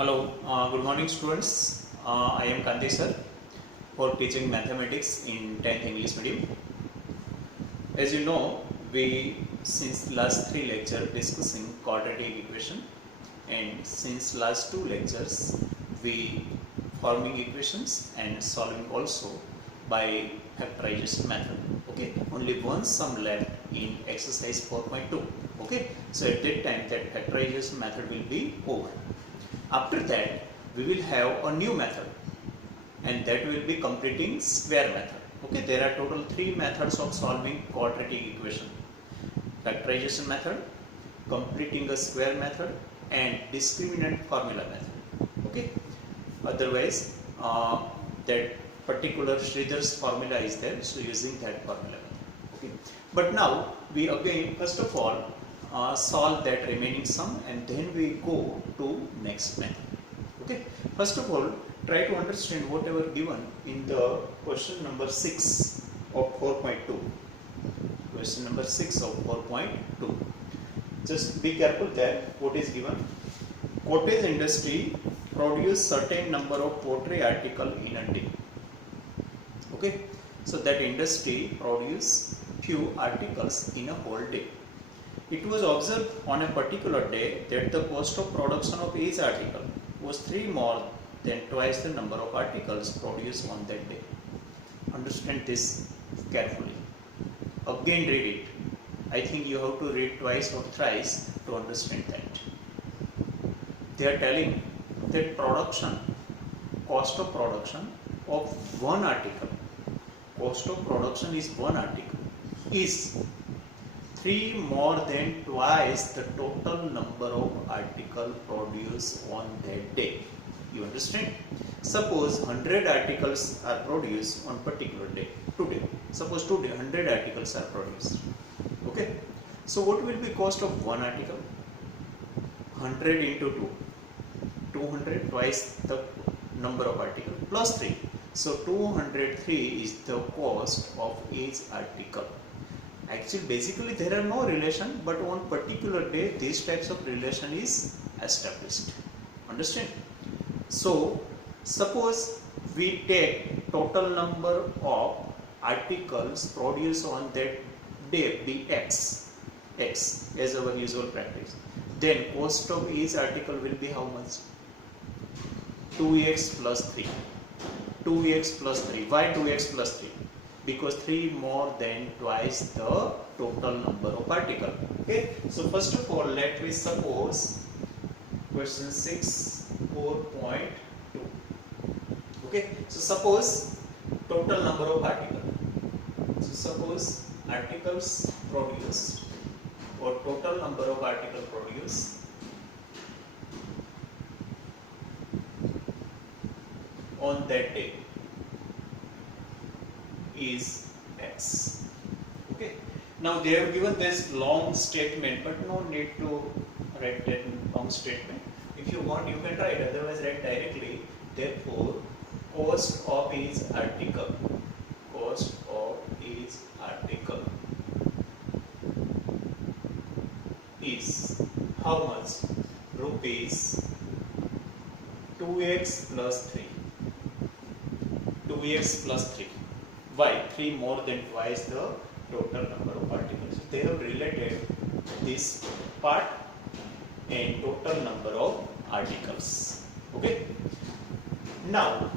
Hello, good morning students. I am Kanti sir for teaching mathematics in 10th English medium. As you know, we since last 3 lectures discussing quadratic equation, and since last 2 lectures we forming equations and solving also by factorization method. Okay, only one sum left in exercise 4.2. Okay, so at that time that factorization method will be over. After that, we will have a new method, and that will be completing square method. Okay, there are total 3 methods of solving quadratic equation: factorization method, completing a square method, and discriminant formula method. Okay, otherwise that particular Sridhar's formula is there, so using that formula method. Okay, but now we again first of all solve that remaining sum, and then we go to next method. Okay, first of all try to understand whatever given in the question number 6 of 4.2. Question number 6 of 4.2. Just be careful there. What is given? Cottage industry produce certain number of pottery article in a day. Okay, so that industry produce few articles in a whole day. It was observed on a particular day that the cost of production of each article was 3 more than twice the number of articles produced on that day. Understand this carefully. Again read it. I think you have to read twice or thrice to understand that. They are telling that cost of production of one article, cost of production is one article, is 3 more than twice the total number of articles produced on that day. You understand? Suppose 100 articles are produced on particular day. Today, suppose today 100 articles are produced. Okay. So what will be cost of one article? 100 into 2. 200 twice the number of articles plus 3. So 203 is the cost of each article. Actually, basically there are no relation, but on particular day these types of relation is established. Understand? So suppose we take total number of articles produced on that day be x as our usual practice. Then cost of each article will be how much? 2x plus 3. 2x plus 3. Why 2x plus 3? Because 3 more than twice the total number of articles. Okay, so first of all let me suppose question 6 4.2. okay, so suppose total number of articles. So suppose articles produced, or total number of articles produced on that day is x. Okay, now they have given this long statement, but no need to write that long statement. If you want you can write, otherwise write directly. Therefore cost of each article, cost of each article is how much? Rupees 2x plus 3. 2x plus 3. Why? 3 more than twice the total number of articles. So they have related this part and total number of articles. Okay. Now,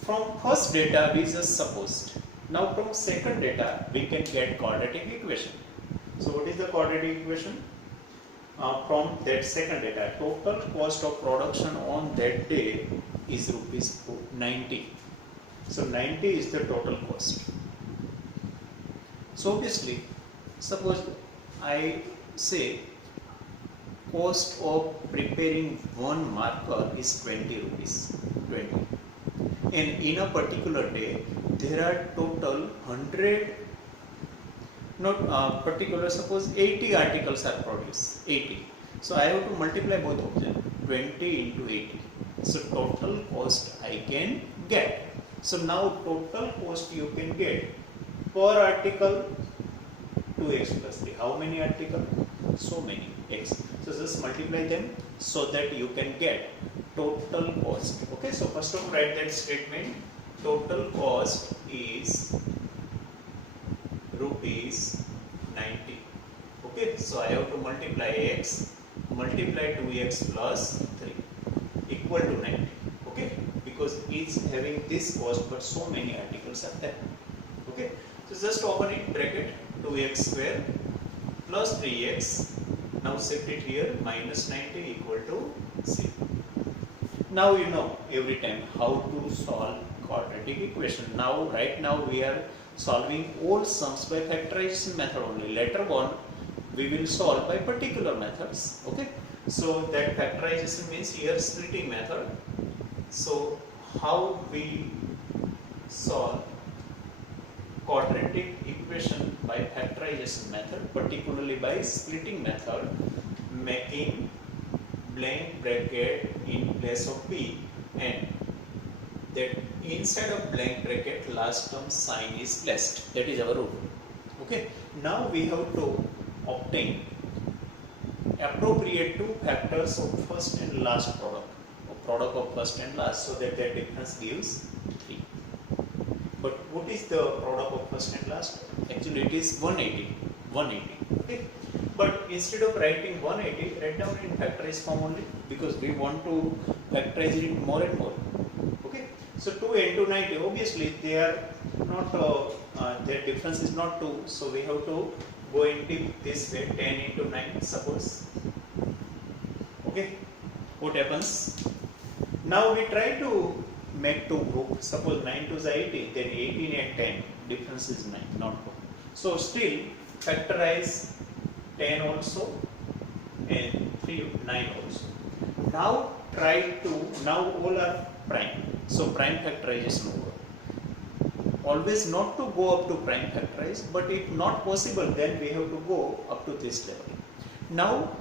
from first data we just supposed. Now from second data we can get quadratic equation. So what is the quadratic equation? From that second data, total cost of production on that day is rupees 90. So 90 is the total cost. So obviously, suppose I say cost of preparing one marker is 20 rupees. 20. And in a particular day, there are total 100, not particular, suppose 80 articles are produced. 80. So I have to multiply both of them. 20 into 80. So total cost I can get. So now total cost you can get per article 2x plus 3. How many articles? So many x. So just multiply them so that you can get total cost. Okay, so first of all write that statement. Total cost is rupees 90. Okay, so I have to multiply x, multiply 2x plus 3 equal to 90. Okay, because it's having this cost but so many articles are there. Okay, so just open it, bracket 2x square plus 3x, now shift it here, minus 90 equal to 0. Now you know every time how to solve quadratic equation. Now right now we are solving all sums by factorization method only. Later on we will solve by particular methods. Okay, so that factorization means here splitting method. So how we solve quadratic equation by factorization method, particularly by splitting method, making blank bracket in place of p, and that inside of blank bracket last term sign is placed. That is our rule. Okay, now we have to obtain appropriate two factors of first and last product, or product of first and last, so that their difference gives 3. But what is the product of first and last? Actually it is 180. Okay, but instead of writing 180, write down in factorized form only, because we want to factorize it more and more. Okay, so 2 into 90, obviously they are not their difference is not 2, so we have to go into this way, 10 into 9 suppose. Okay, what happens? Now we try to make two groups. Suppose 9 to the 18, then 18 and 10, difference is 9, not 2. So still factorize 10 also and 9 also. Now try to, now all are prime, so prime factorization over. Always not to go up to prime factorize, but if not possible, then we have to go up to this level. Now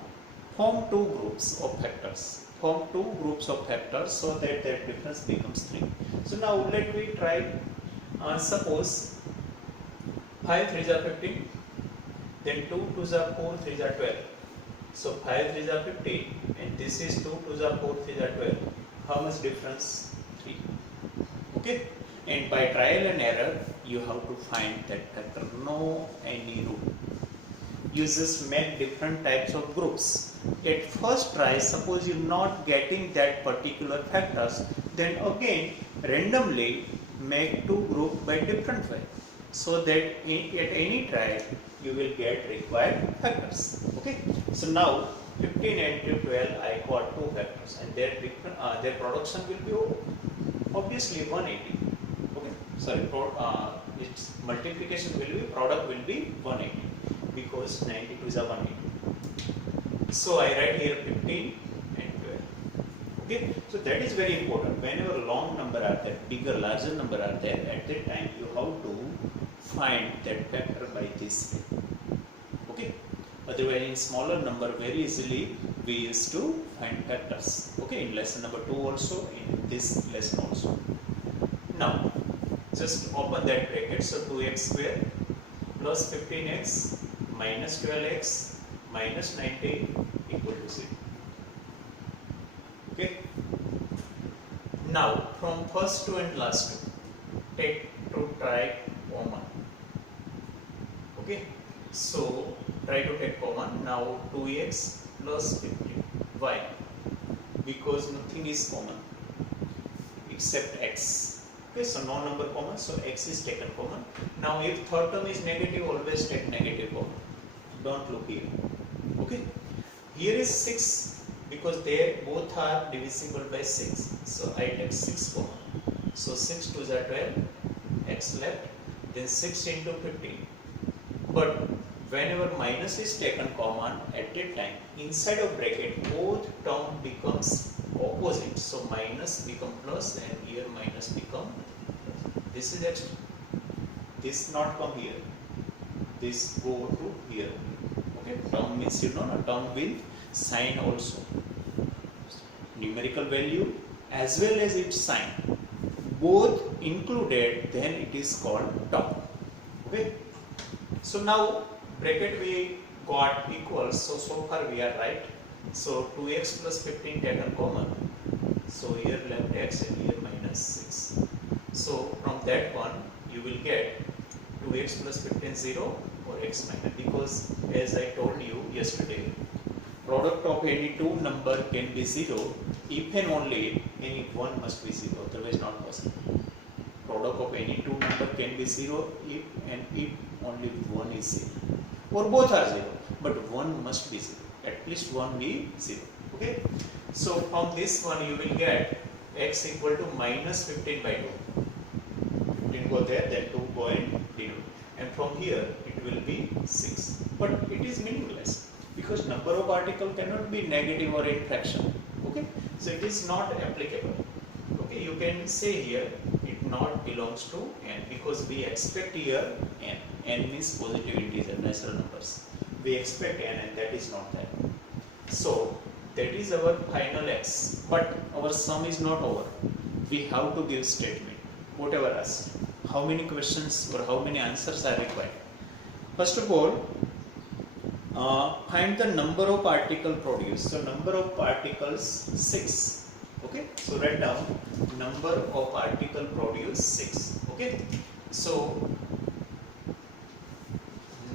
form two groups of factors. Form two groups of factors so that their difference becomes 3. So now let me try. Suppose 5 3s are 15, then 2 2s are 4, 3s are 12. So 5 3s are 15, and this is 2 2s are 4, 3s are 12. How much difference? 3. Okay. And by trial and error, you have to find that factor. No any rule. You just make different types of groups. At first try, suppose you're not getting that particular factors, then again randomly make two groups by different way, so that at any try you will get required factors. Okay. So now 15 and 12, I got two factors, and their production will be obviously 180. Sorry, its multiplication will be, product will be 180, because 92 is a 180. So I write here 15 and 12. Okay, so that is very important. Whenever long number are there, bigger, larger number are there, at that time you have to find that factor by this way. Okay, otherwise in smaller number very easily we used to find factors. Okay, in lesson number 2 also, in this lesson also. Now just open that bracket. So 2x square plus 15x minus 12x minus 90 equal to 0. Okay. Now from first two and last two, take to try common. Okay. So try to take common. Now 2x plus 15. Why? Because nothing is common except x. Okay, so no number common, so x is taken common. Now if third term is negative, always take negative common. Don't look here. Okay, here is 6, because they both are divisible by 6. So I take 6 common. So 6 2s are 12, x left, then 6 into 15. But whenever minus is taken common, at that time, inside of bracket, both term becomes opposite. So minus become plus, and here minus become plus. This is extra. This not come here. This go to here. Okay, term means a term with sign also. Numerical value as well as its sign, both included, then it is called term. Okay. So now bracket we got equals, so far we are right. So 2x plus 15 taken common. So here left x and here minus 6. So from that one you will get 2x plus 15 0 or x minus, because as I told you yesterday, product of any two number can be 0 if and only if any one must be 0, otherwise not possible. Product of any two number can be 0 if and if only one is 0, or both are 0, but one must be 0, at least one be 0. Okay, so from this one you will get x equal to minus 15 by 2. 15 go there, then 2 go and denote, and from here it will be 6, but it is meaningless because number of article cannot be negative or in fraction. Okay, so it is not applicable. Okay, you can say here it not belongs to n, because we expect here n means positive integer, natural numbers. We expect n and that is not that. So that is our final x, but our sum is not over. We have to give statement, whatever asked. How many questions or how many answers are required? First of all, find the number of particle produced. So number of particles 6. Okay, so write down number of particle produced 6. Okay, so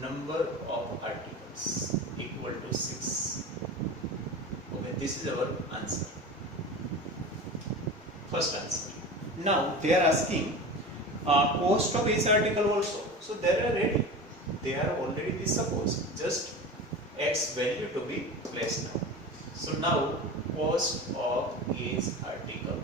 number of articles equal to 6. Okay, this is our answer. First answer. Now they are asking cost of each article also. So they are ready. They are already we suppose just x value to be placed now. So now cost of each article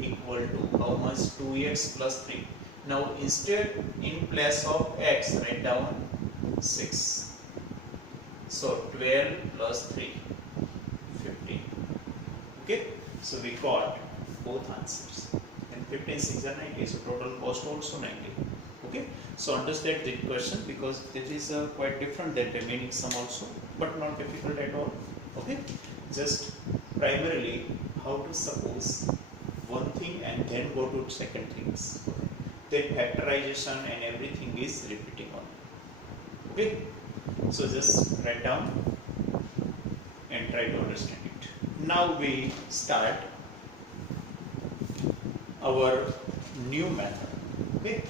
equal to how much? 2x plus 3. Now instead in place of x write down 6. So 12 plus 3, 15. Okay, so we got both answers, and 15 6 are 90, so total cost also 90. Okay, so understand the question, because this is quite different than remaining sum also, but not difficult at all. Okay, just primarily how to suppose one thing and then go to second things. Okay? Then factorization and everything is repeating on. Okay, so just write down and try to understand it. Now we start our new method. Okay.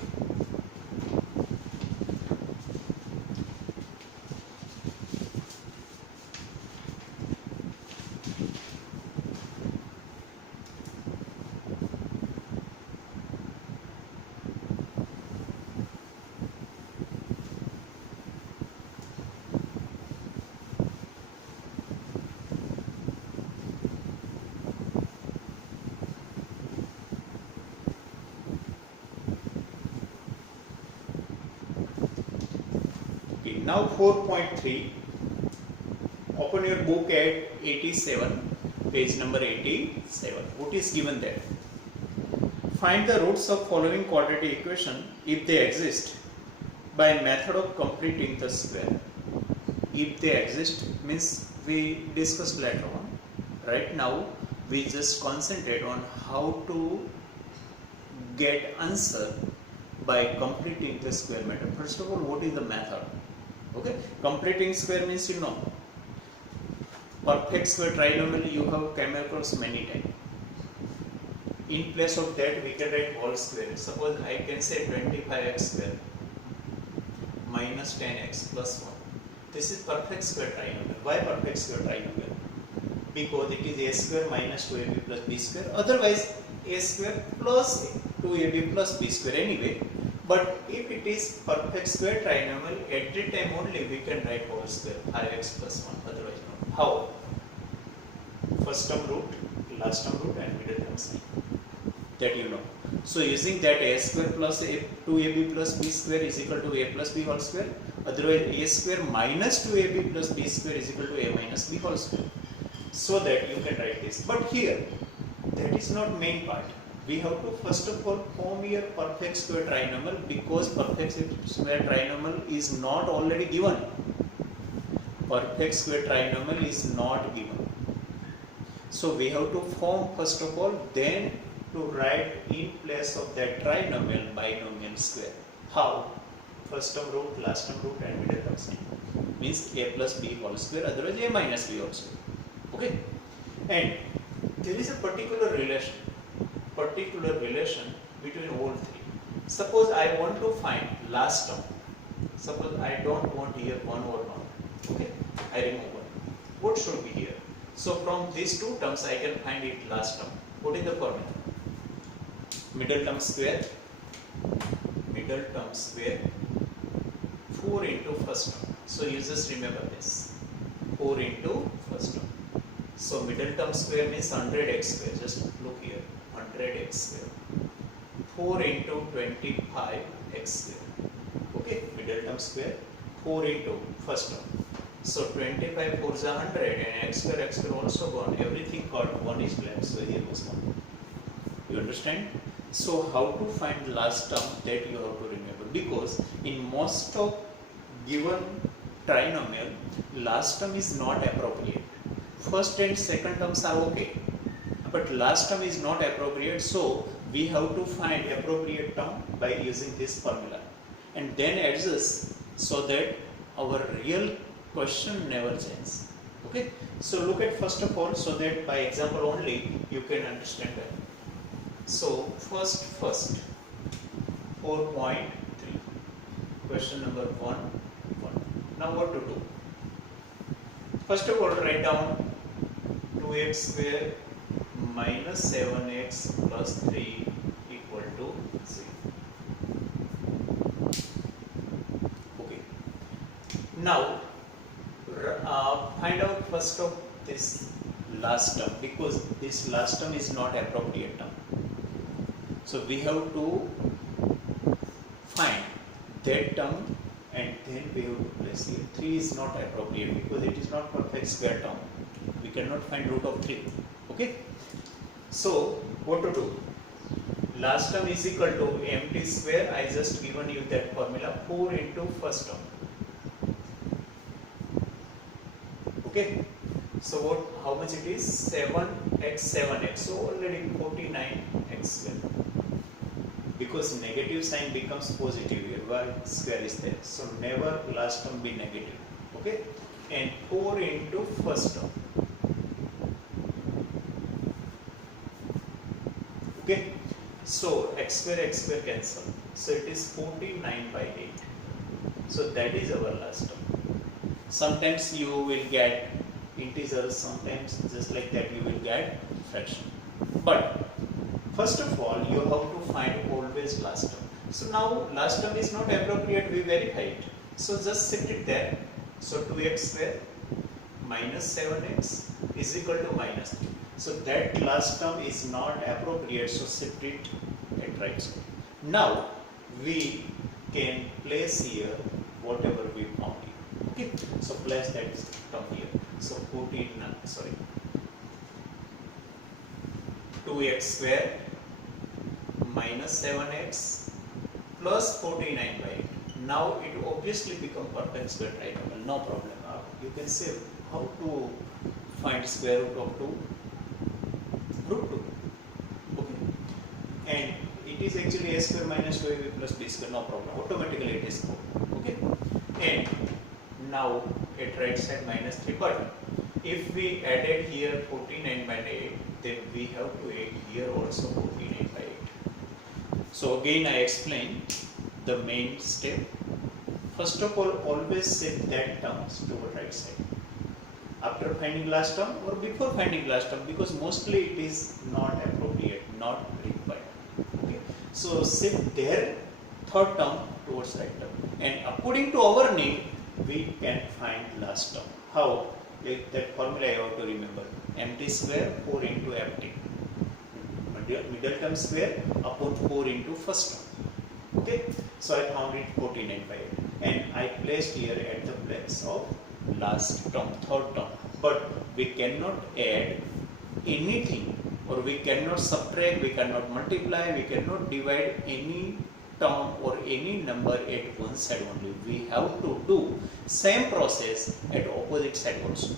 Now 4.3, open your book at 87, page number 87. What is given there? Find the roots of following quadratic equation if they exist by method of completing the square. If they exist means we discussed later on. Right now we just concentrate on how to get answer by completing the square method. First of all, what is the method? Okay, completing square means you know. Perfect square trinomial you have come across many times. In place of that we can write whole square. Suppose I can say 25x square minus 10x plus 1. This is perfect square trinomial. Why perfect square trinomial? Because it is a square minus 2ab plus b square. Otherwise a square plus 2ab plus b square anyway. But if it is perfect square trinomial, at that time only we can write whole square 5x plus 1, otherwise not. How? First term root, last term root and middle term sign. That you know. So using that a square plus a 2ab plus b square is equal to a plus b whole square. Otherwise a square minus 2ab plus b square is equal to a minus b whole square. So that you can write this. But here, that is not main part. We have to first of all form here perfect square trinomial, because perfect square trinomial is not already given. Perfect square trinomial is not given. So we have to form first of all, then to write in place of that trinomial binomial square. How? First term root, last term root and middle term product sign. Means a plus b whole square, otherwise a minus b also. Okay, and there is a particular relation between all three. Suppose I want to find last term. Suppose I don't want here 1 over 1. Okay, I remove 1. What should be here? So from these two terms I can find it last term. What is the formula? Middle term square 4 into first term. So you just remember this, 4 into first term. So middle term square means 100x square. Just look here, 100x square. 4 into 25x square. Okay, middle term square 4 into first term. So 25 4 is 100 and x square also gone. Everything called 1 is left. So here was 1. You understand? So how to find last term, that you have to remember, because in most of given trinomial last term is not appropriate. First and second terms are okay, but last term is not appropriate. So we have to find appropriate term by using this formula and then adjust so that our real question never changes. Okay, so look at first of all, so that by example only you can understand that. So first 4.3, question number 1. Now what to do? First of all, write down 2x square minus 7x plus 3 equal to 0. Okay. Now find out first of this last term, because this last term is not appropriate term. So we have to find that term and then we have to place here. 3 is not appropriate because it is not perfect square term. We cannot find root of 3. Okay. So what to do? Last term is equal to empty square. I just given you that formula, 4 into first term. Okay. So what? How much it is? 7x. So already 49x square. Because negative sign becomes positive here, while square is there. So never last term be negative. Okay. And 4 into first term. Okay. So x square cancel. So it is 49 by 8. So that is our last term. Sometimes you will get integers, sometimes just like that you will get fraction. But first of all, you have to find always last term. So now last term is not appropriate, we verify it. So just sit it there. So 2x square minus 7x is equal to minus 3. So that last term is not appropriate, so sit it at right side. Now we can place here whatever we found here. Okay, so place that term here. So 2x square minus 7x plus 49 by 8. Now it obviously become perfect square trinomial, no problem. You can say how to find square root of 2? Root 2. Okay. And it is actually a square minus 2ab plus b square, no problem. Automatically it is 4. Okay. And now at right side minus 3. But if we added here 49 by 8, then we have to add here also 49 by 8. So again I explain the main step. First of all, always set that terms to the right side. After finding last term or before finding last term, because mostly it is not appropriate, not required. Okay. So set their third term towards right term. And according to our need, we can find last term. How? Like that formula you have to remember. Empty square 4 into empty. Middle term square upon 4 into first term. Okay. So I found it 49 by 8. And I placed here at the place of last term, third term. But we cannot add anything, or we cannot subtract, we cannot multiply, we cannot divide any term or any number at one side only. We have to do same process at opposite side also.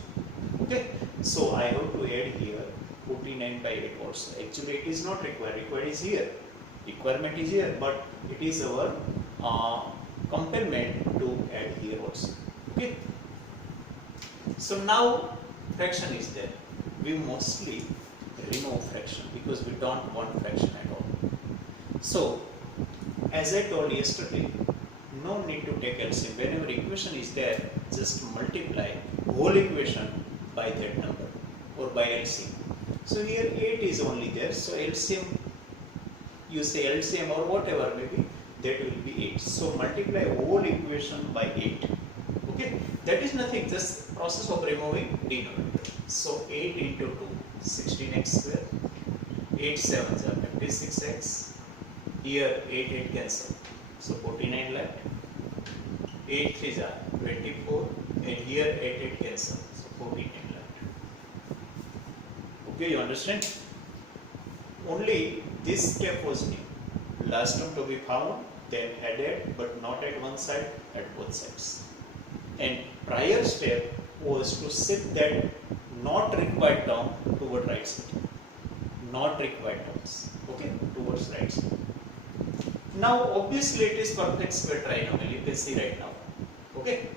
Okay. So I have to add here 49 by 8 also. Actually it is not required. Required is here. Requirement is here, but it is our complement to add here also. Okay. So now fraction is there. We mostly remove fraction because we don't want fraction at all. So as I told yesterday, no need to take LCM. Whenever equation is there, just multiply whole equation by that number or by LCM. So here 8 is only there. So LCM, you say LCM or whatever maybe, that will be 8. So multiply whole equation by 8. Okay, that is nothing, just process of removing denominator. So 8 into 2, 16x square. 8 7s are 56x. Here 8 cancel. So 49 left. 8 3s are 24. And here 8 cancel. So 49 left. Okay, you understand? Only this step was new. Last term to be found, then added, but not at one side, at both sides. And prior step was to shift that not required term toward right side. Not required terms. Okay, towards right side. Now obviously it is perfect square trinomial, you can see right now. Okay.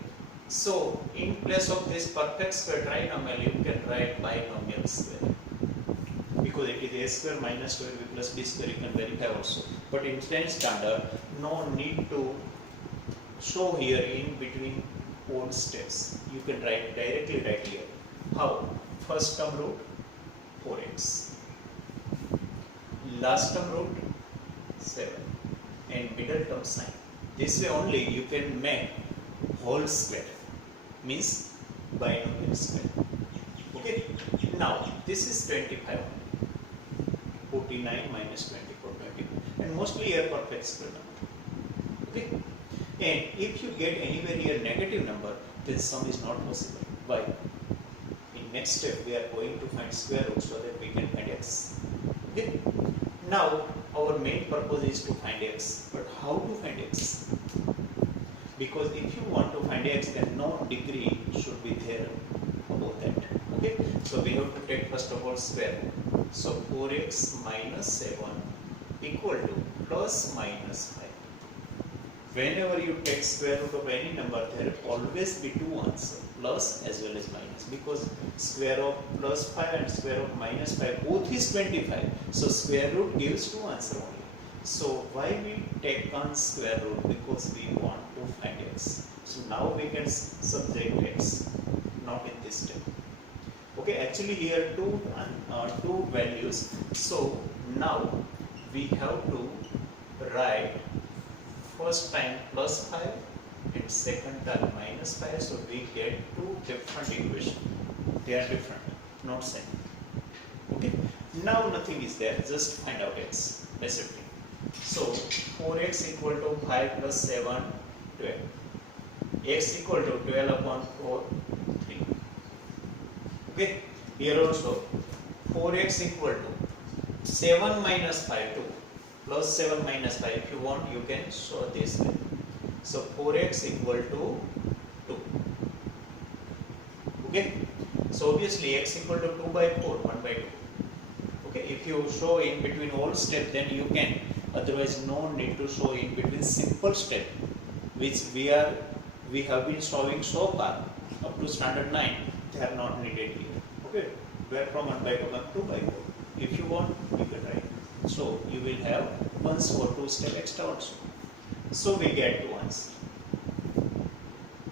So in place of this perfect square trinomial, you can write binomial square. Because it is a square minus 12b plus b square, you can verify also. But in 10 standard, no need to show here in between old steps. You can write directly right here. How? First term root 4x. Last term root 7. And middle term sign. This way only you can make whole square. Means binomial square. Okay. Now this is 25. 49 minus 24, 25. And mostly here perfect square number. Okay. And if you get anywhere here negative number, then sum is not possible. Why? In next step we are going to find square root so that we can find x. Okay. Now our main purpose is to find x. But how to find x? Because if you want to find x, then no degree should be there above that. Okay. So we have to take first of all square root. So 4x minus 7 equal to plus minus 5. Whenever you take square root of any number, there will always be two answers, plus as well as minus, because square of plus 5 and square of minus 5 both is 25. So square root gives two answers only. So why we take on square root? Because we want to find x. So now we can subtract x, not in this step. Okay, actually here two values. So now we have to write first time plus 5 and second time minus 5. So we get two different equations. They are different, not same. Okay. Now nothing is there. Just find out x. That's it. So 4x equal to 5 plus 7, 12. X equal to 12 upon 4, 3. Okay. Here also 4x equal to 7 minus 5, 2. Plus 7 minus 5. If you want, you can show this way. So 4x equal to 2. Okay. So obviously x equal to 2 by 4, 1 by 2. Okay. If you show in between all steps, then you can. Otherwise, no need to show in between simple step, which we have been showing so far up to standard 9. They are not needed here. Okay. Where from 1 by 2 up to 2 by 4. If you want, you can write. So you will have once or two step extra also. So we get two answers.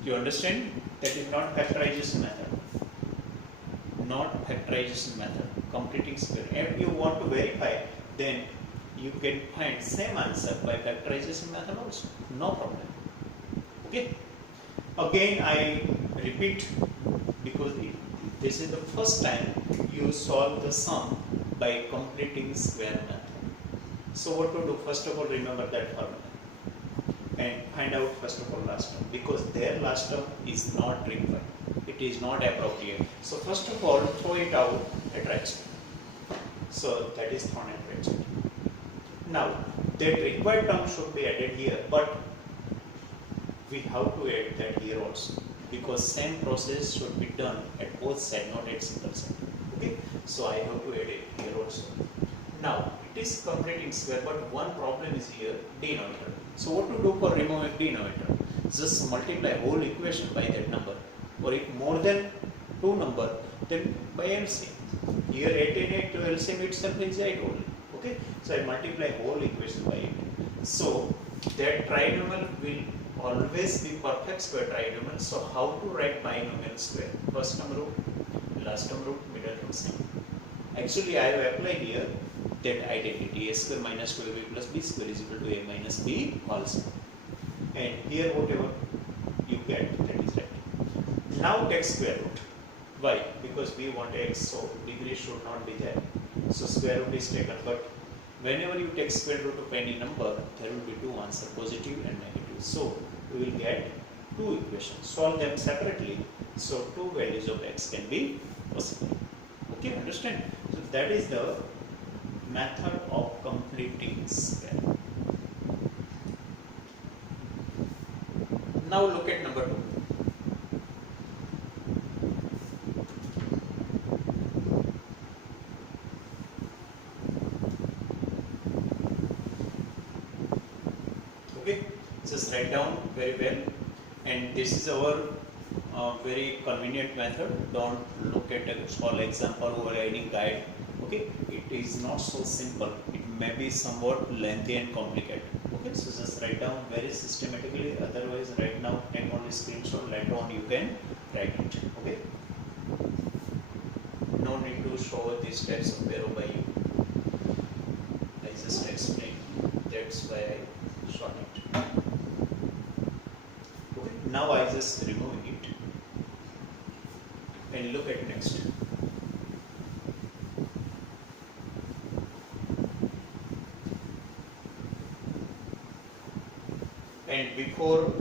You understand? That is not factorization method. Not factorization method. Completing square. If you want to verify, then you can find same answer by factorization method also. No problem. Okay. Again, I repeat, because this is the first time you solve the sum by completing square method. So what to do? First of all, remember that formula and find out first of all last term, because their last term is not required. It is not appropriate. So first of all, throw it out at right side. So that is thrown at right side. Now that required term should be added here, but we have to add that here also, because same process should be done at both sides, not at single side. Okay. So I have to add it here also. Now it is completing square, but one problem is here, denominator. So what to do for removing denominator? just multiply whole equation by that number, or if more than 2 number, then by LCM. Here 8 and 8 to LCM itself is 8 only. Okay, so I multiply whole equation by 8. So that trinomial will always be perfect square trinomial. So how to write binomial square? First term root, last term root, middle term same. Actually, I have applied here that identity: a square minus 2ab plus b square is equal to a minus b also. And here whatever you get, that is right. Now take square root. Why? Because we want x, so degree should not be there. So square root is taken. But whenever you take square root of any number, there will be two answers, positive and negative. So we will get two equations. Solve them separately. So two values of x can be possible. Okay, understand? So that is the method of completing square. Now look at number 2. Okay, just write down very well, and this is our very convenient method. Don't look at a small example or any guide. Okay, it is not so simple. It may be somewhat lengthy and complicated. Okay, so just write down very systematically. Otherwise, right now take only screenshot. Later on, you can write it. Okay, no need to show these steps of arrow by you. I just explain. That's why I shot it. Okay, now I just remove it and look at next. And before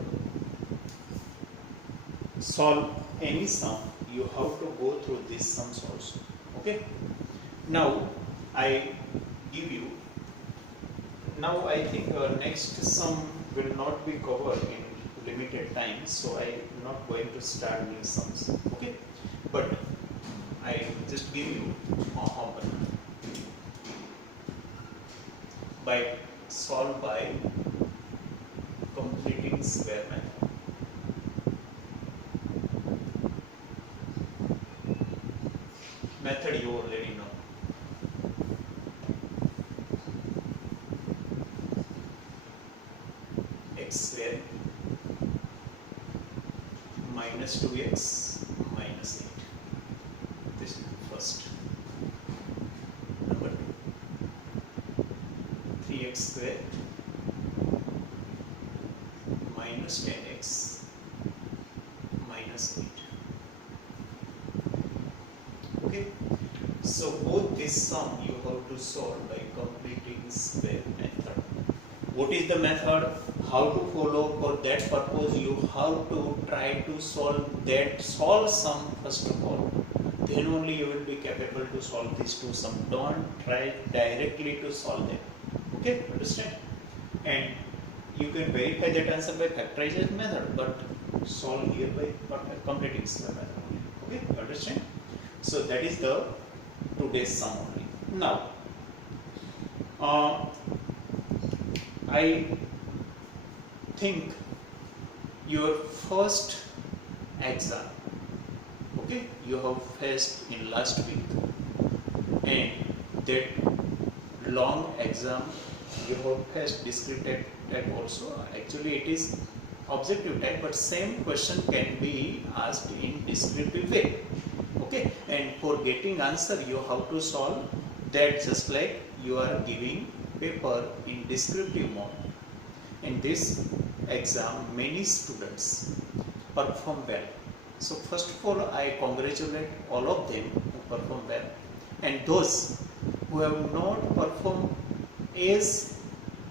solve any sum, you have to go through these sums also. Okay. Now I give you. Now I think next sum will not be covered in limited time, so I am not going to start new sums. Okay. But I just give you a homework by solve by completing square method. Method you already know. X square minus 2x minus 8. This is the first. Number 2. 3x square minus 10x minus 8. Okay, so both this sum you have to solve by completing square method. What is the method? How to follow? For that purpose, you have to try to solve sum first of all. Then only you will be capable to solve these two sum. Don't try directly to solve them. Okay, understand? And you can verify that answer by factorization method, but solve here by completing square method only. Okay, understand? So that is the today's sum only. Now, I think your first exam, okay, you have faced in last week, and that long exam you have faced discrete type also. Actually, it is objective type, but same question can be asked in descriptive way. Okay, and for getting answer, you have to solve that just like you are giving paper in descriptive mode. In this exam, many students perform well. So first of all, I congratulate all of them who perform well, and those who have not performed as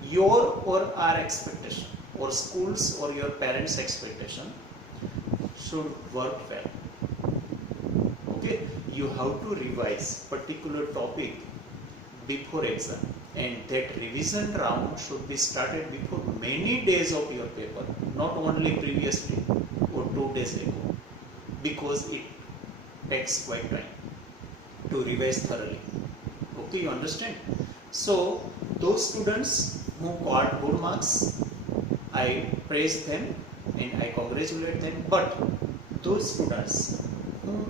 your or our expectation, or schools or your parents' expectation, should work well. Okay, you have to revise particular topic before exam, and that revision round should be started before many days of your paper, not only previously or 2 days ago, because it takes quite time to revise thoroughly. Okay, you understand? So those students who got good marks, I praise them, and I congratulate them. But those students who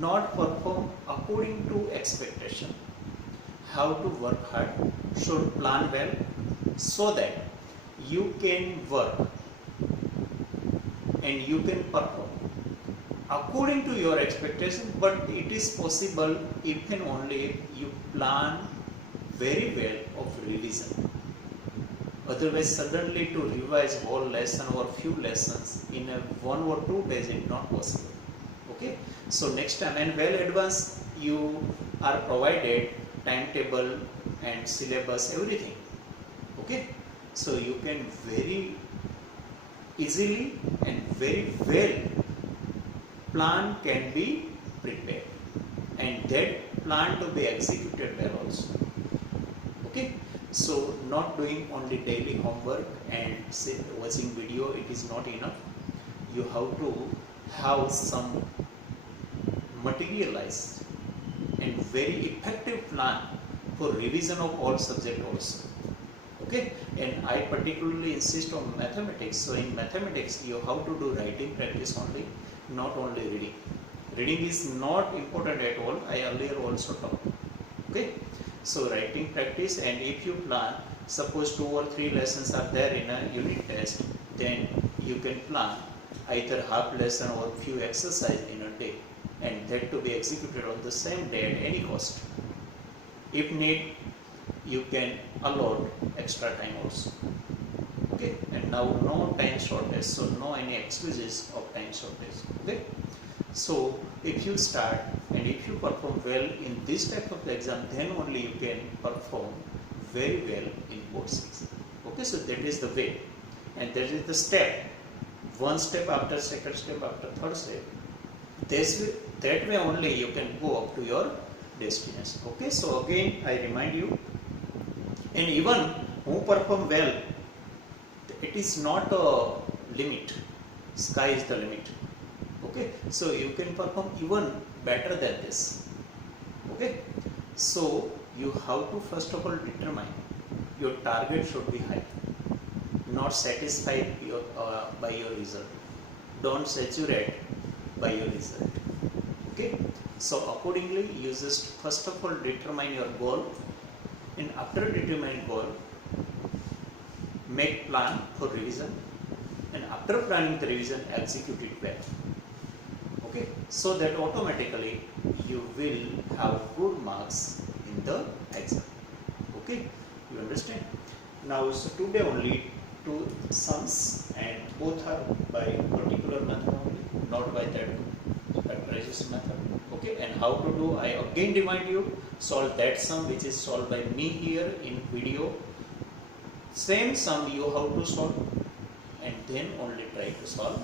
not perform according to expectation, have to work hard, should plan well, so that you can work and you can perform according to your expectation. But it is possible if and only if you plan very well of revision. Otherwise, suddenly to revise whole lesson or few lessons in a 1 or 2 days is not possible. Okay, so next time, and well advanced, you are provided timetable and syllabus, everything. Okay, so you can very easily and very well plan can be prepared, and that plan to be executed well also. Okay, so not doing only daily homework and say watching video, it is not enough. You have to have some materialized and very effective plan for revision of all subject also. Okay, and I particularly insist on mathematics. So in mathematics you have to do writing practice only, not only reading. Reading is not important at all, I earlier also talked. Okay, so writing practice, and if you plan, suppose 2 or 3 lessons are there in a unit test, then you can plan either half lesson or few exercise in a day, and that to be executed on the same day at any cost. If need, you can allot extra time also. Okay, and now no time shortage, so no any excuses of time shortage. Okay, so if you start and if you perform well in this type of exam, then only you can perform very well in board season. Okay, so that is the way, and that is the step. One step after second step after third step. That way only you can go up to your destination. Okay, so again I remind you, and even who perform well, it is not a limit. Sky is the limit. Okay, so you can perform even better than this. Okay, so you have to first of all determine your target should be high, not satisfied by your result. Don't saturate by your result. Okay, so accordingly you just first of all determine your goal, and after determining goal, make plan for revision, and after planning the revision, execute it well. Okay, so that automatically you will have good marks in the exam. Okay, you understand? Now, so today only 2 sums, and both are by particular method only, not by that factorization method. Okay, and how to do, I again remind you, solve that sum which is solved by me here in video. Same sum you have to solve, and then only try to solve